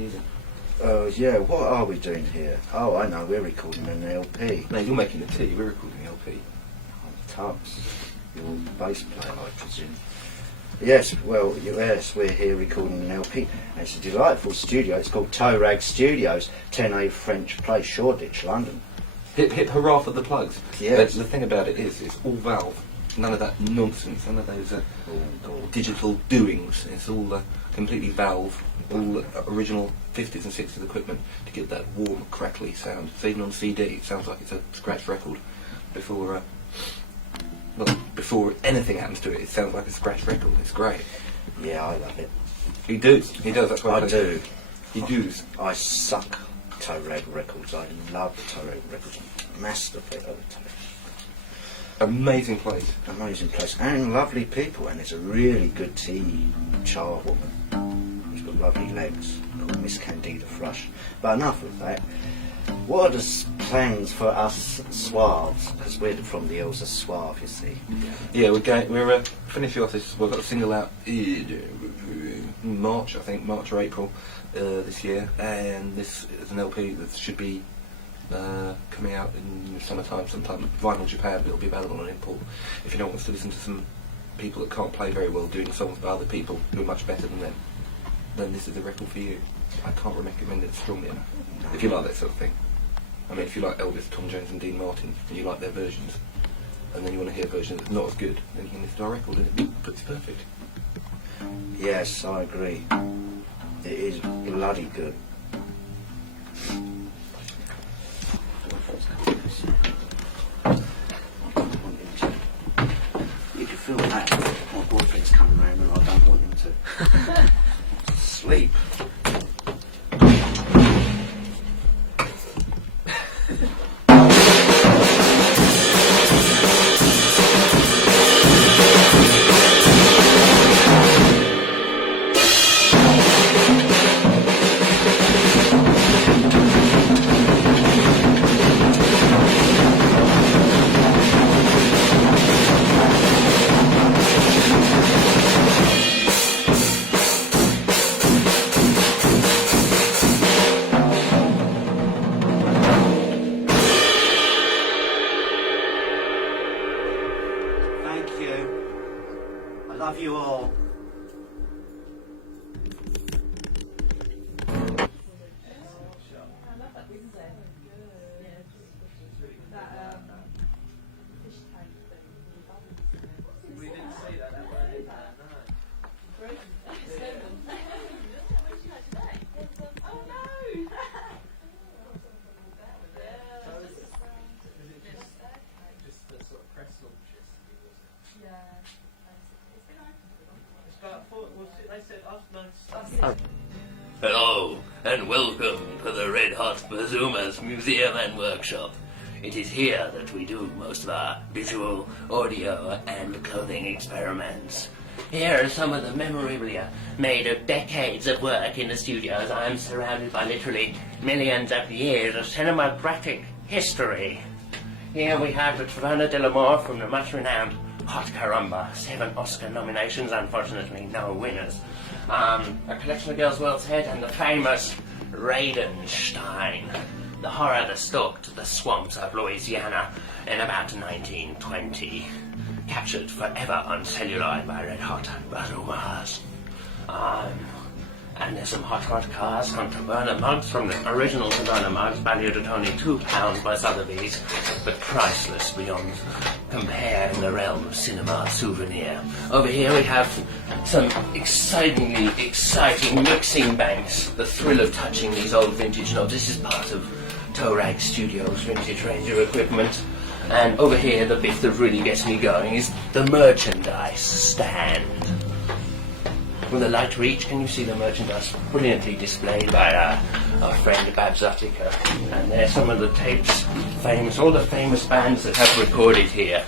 music. Oh, yeah, what are we doing here? Oh, I know, we're recording an LP. No, you're making the tea, we're recording the LP. Tubbs, you're the bass player, I presume. Yes, well, yes, we're here recording an LP. And it's a delightful studio. It's called Toag Studios, 10A French Place, Shoreditch, London. Hip hip hurrah for the plugs. Yes. The thing about it is, it's all valve. None of that nonsense, none of those digital doings. It's all completely valve, all original 50s and 60s equipment to get that warm, crackly sound. So even on CD, it sounds like it's a scratch record. Before anything happens to it, it sounds like a scratch record. It's great. Yeah, I love it. He does. That's why I do. He does. I suck Toag records. I love Toag records. Masterpiece of Toag. Amazing place. Amazing place. And lovely people. And there's a really good tea charwoman who's got lovely legs called Miss Candida Thrush. But enough of that. What are the plans for us Suaves? Because we're from the Illes of Suave, you see. Yeah, we're finishing off this. We've got a single out in March, I think, March or April this year, and this is an LP that should be coming out in summertime, sometime. Vinyl Japan, but it'll be available on import. If anyone wants to listen to some people that can't play very well doing songs by other people who are much better than them, then this is the record for you. I can't recommend it strongly enough. If you like that sort of thing. I mean, if you like Elvis, Tom Jones and Dean Martin, and you like their versions, and then you want to hear a version that's not as good, then you can listen to our record and it's perfect. Yes, I agree. It is bloody good. You can feel that. My boyfriend's coming round and I don't want him to sleep. Love you all. We didn't say that. Just the sort of press launches. Yeah. Hello, and welcome to the Red Hot Bazumas Museum and Workshop. It is here that we do most of our visual, audio, and clothing experiments. Here are some of the memorabilia made of decades of work in the studios. I am surrounded by literally millions of years of cinematographic history. Here we have the Taverna de l'Amour from the much-renowned Hot Caramba. 7 Oscar nominations, unfortunately no winners. A collection of Girls' World's Head and the famous Radenstein, the horror that stalked the swamps of Louisiana in about 1920. Captured forever on celluloid by Red Hot Bazumas. And there's some hot cars, some Taverna mugs from the original Taverna mugs, valued at only £2 by Sotheby's, but priceless beyond compare in the realm of cinema souvenir. Over here we have some exciting mixing banks, the thrill of touching these old vintage knobs. This is part of Toag Studios' vintage range of equipment. And over here, the bit that really gets me going is the merchandise stand. With a light reach, can you see the merchandise brilliantly displayed by our friend Babs Utica? And there's some of the tapes, all the famous bands that have recorded here.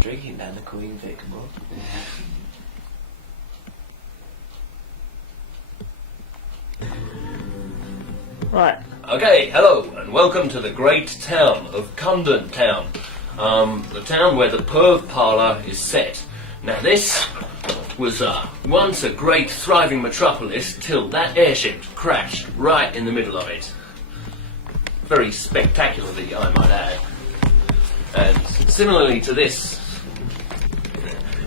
Drinking down the Queen Vic book. Right. Okay, hello, and welcome to the great town of Condon town. the town where the Perv Parlor is set. Now this was once a great thriving metropolis till that airship crashed right in the middle of it. Very spectacularly, I might add. And similarly to this,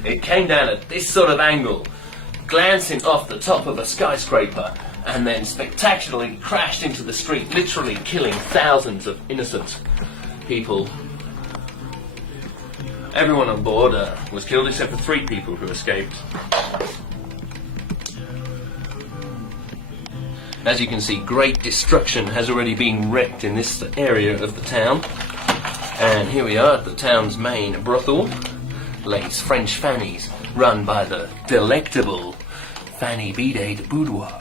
it came down at this sort of angle, glancing off the top of a skyscraper, and then spectacularly crashed into the street, literally killing thousands of innocent people. Everyone on board was killed except for 3 people who escaped. As you can see, great destruction has already been wreaked in this area of the town. And here we are at the town's main brothel, Lace French Fannies, run by the delectable Fanny Bidet de Boudoir.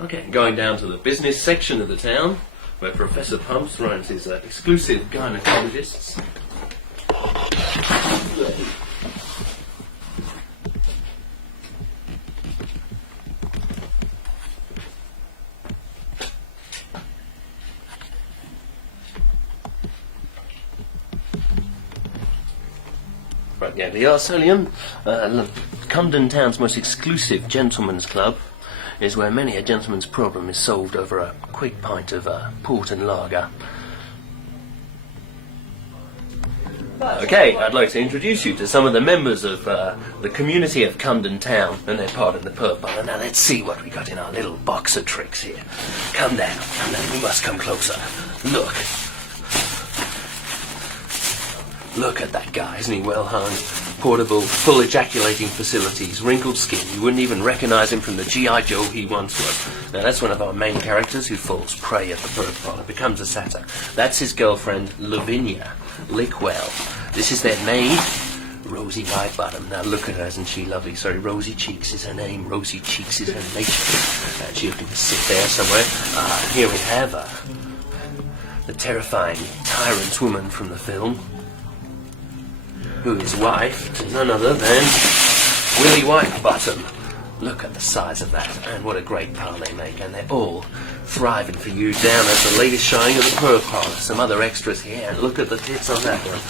Okay, going down to the business section of the town, where Professor Pumps runs his exclusive gynecologists. Right, yeah, the Arsolium, Condon Town's most exclusive gentleman's club, is where many a gentleman's problem is solved over a quick pint of port and lager. Okay, I'd like to introduce you to some of the members of the community of Condon Town, and they're part of the Perv Parlor. Now let's see what we got in our little box of tricks here. Come down, we must come closer. Look. Look at that guy, isn't he well hung? Portable, full ejaculating facilities, wrinkled skin. You wouldn't even recognise him from the G.I. Joe he once was. Now that's one of our main characters who falls prey at the Perv Parlor, becomes a satyr. That's his girlfriend, Lavinia. Lickwell. This is their maid, Rosie Whitebottom. Now look at her, isn't she lovely? Sorry, Rosie Cheeks is her name, Rosie Cheeks is her nature. And she'll just sit there somewhere. Here we have the terrifying tyrant woman from the film, who is wife to none other than Willie Whitebottom. Look at the size of that, and what a great pile they make, and they're all thriving for you down at the latest showing of the Perv Parlor. Some other extras here, and look at the tits on that one.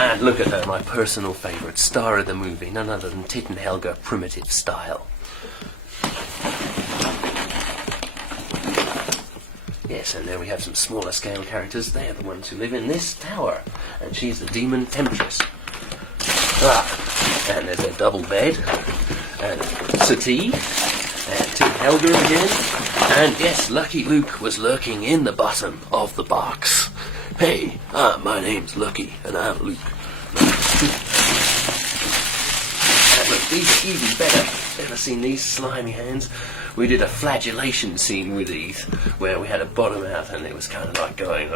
And look at her, my personal favourite, star of the movie, none other than Tit and Helga Primitive Style. Yes, and there we have some smaller scale characters. They are the ones who live in this tower, and she's the Demon Temptress. And there's a double bed, and a settee, and Tit Helga again. And yes, Lucky Luke was lurking in the bottom of the box. Hey, my name's Lucky, and I'm Luke. And look, these are even better. Ever seen these slimy hands? We did a flagellation scene with these, where we had a bottom out, and it was kind of like going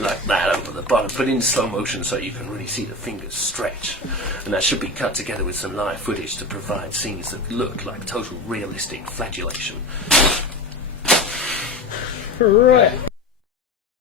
like that over the bottom, but in slow motion so you can really see the fingers stretch. And that should be cut together with some live footage to provide scenes that look like total realistic flagellation. Right.